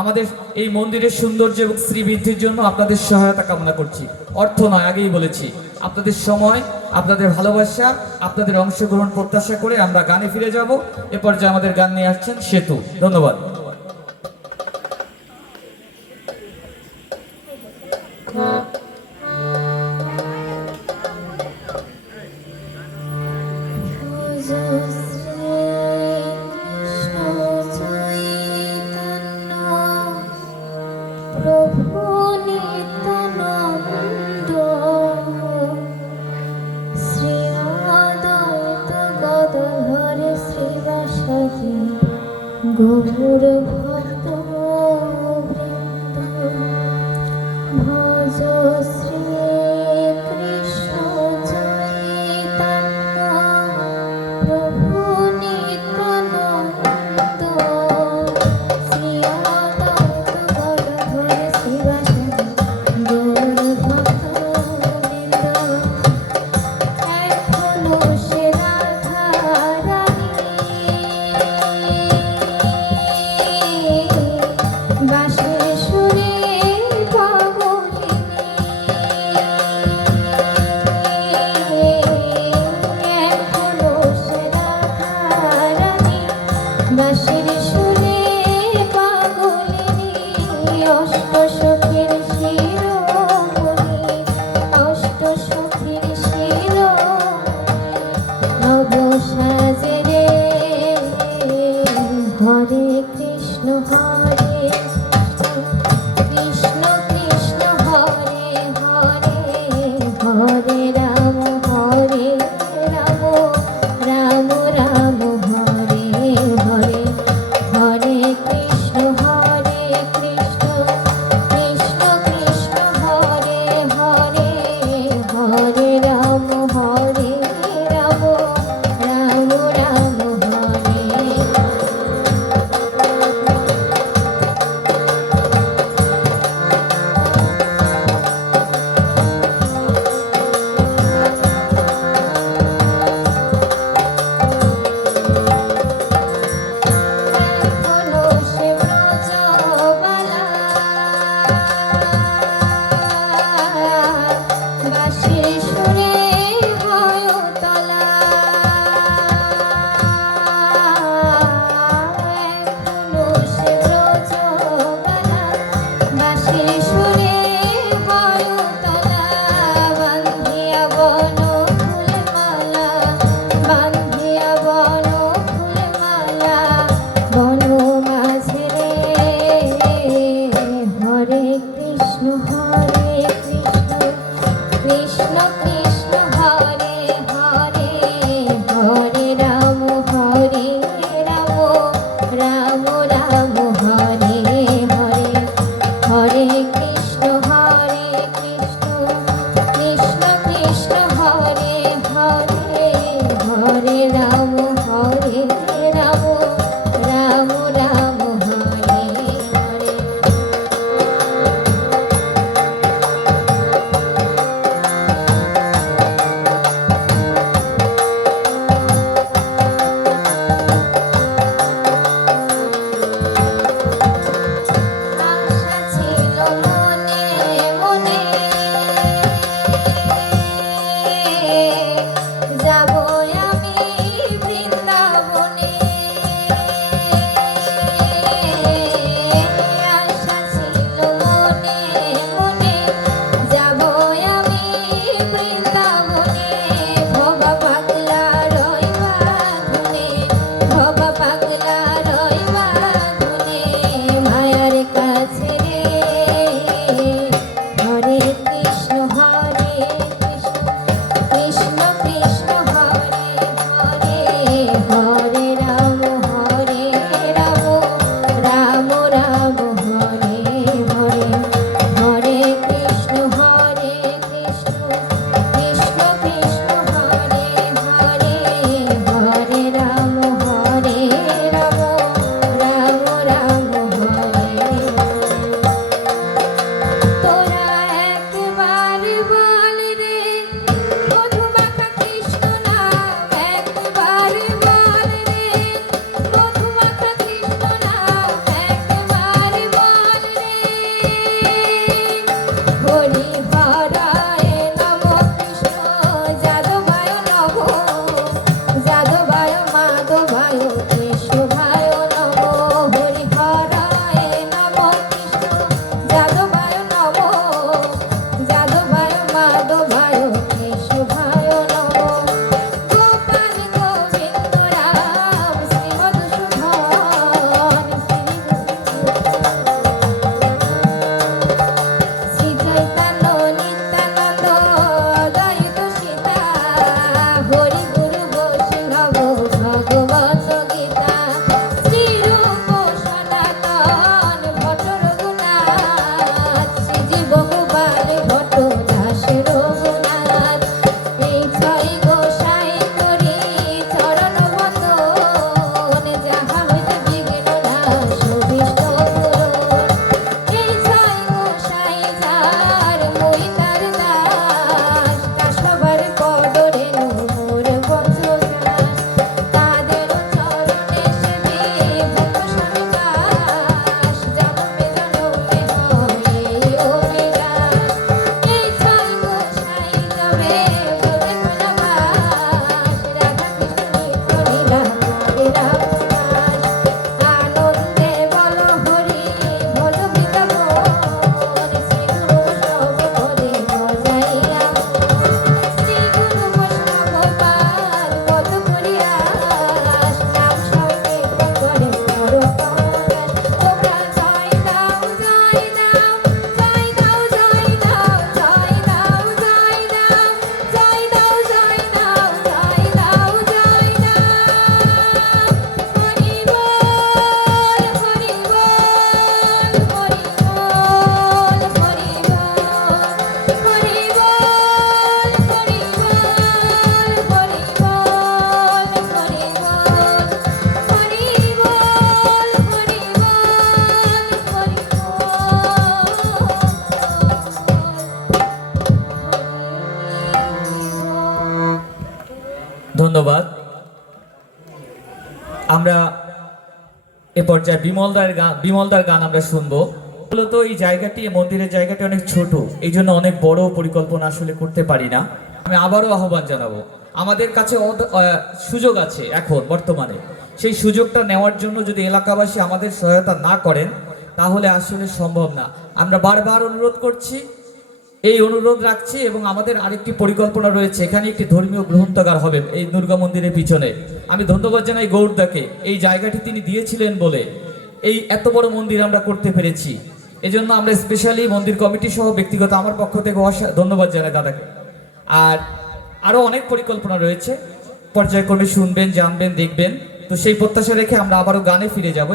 আমাদের এই মন্দিরের সৌন্দর্য এবং শ্রীবৃদ্ধির জন্য আপনাদের সহায়তা কামনা করছি। অর্থ নয়, আগেই বলেছি। আপনাদের সময়, আপনাদের ভালোবাসা, আপনাদের অংশগ্রহণ প্রত্যাশা করে আমরা গানে ফিরে যাব। এ পর্যায়ে আমাদের গান নিয়ে আসছেন সেতু। ধন্যবাদ। গৌর ভক্ত ভজ শ্রী কৃষ্ণ চৈতন্য প্রভু নিত্যানন্দ শ্রী অদ্বৈত গদাধর শিবাসাদি গৌর ভক্ত এখনো সে রাধা রানী পর্যায়ে বিমলদার গান আমরা শুনবো। মূলত এই জায়গাটি, মন্দিরের জায়গাটি অনেক ছোট, এই জন্য অনেক বড় পরিকল্পনা আসলে করতে পারি না। আমি আবারও আহ্বান জানাবো, আমাদের কাছে সুযোগ আছে এখন বর্তমানে, সেই সুযোগটা নেওয়ার জন্য যদি এলাকাবাসী আমাদের সহায়তা না করেন তাহলে আসলে সম্ভব না। আমরা বারবার অনুরোধ করছি, এই অনুরোধ রাখছি, এবং আমাদের আরেকটি পরিকল্পনা রয়েছে, এখানে একটি ধর্মীয় গ্রন্থাগার হবে এই দুর্গা মন্দিরের পিছনে। আমি ধন্যবাদ জানাই গৌরদাকে, এই জায়গাটি তিনি দিয়েছিলেন বলে এই এত বড় মন্দির আমরা করতে পেরেছি। এজন্য আমরা স্পেশালি মন্দির কমিটি সহ ব্যক্তিগত আমার পক্ষ থেকে ধন্যবাদ জানাই দাদাকে। আর আরও অনেক পরিকল্পনা রয়েছে, পর্যায়ক্রমে শুনবেন, জানবেন, দেখবেন। তো সেই প্রত্যাশা রেখে আমরা আবারও গানে ফিরে যাব।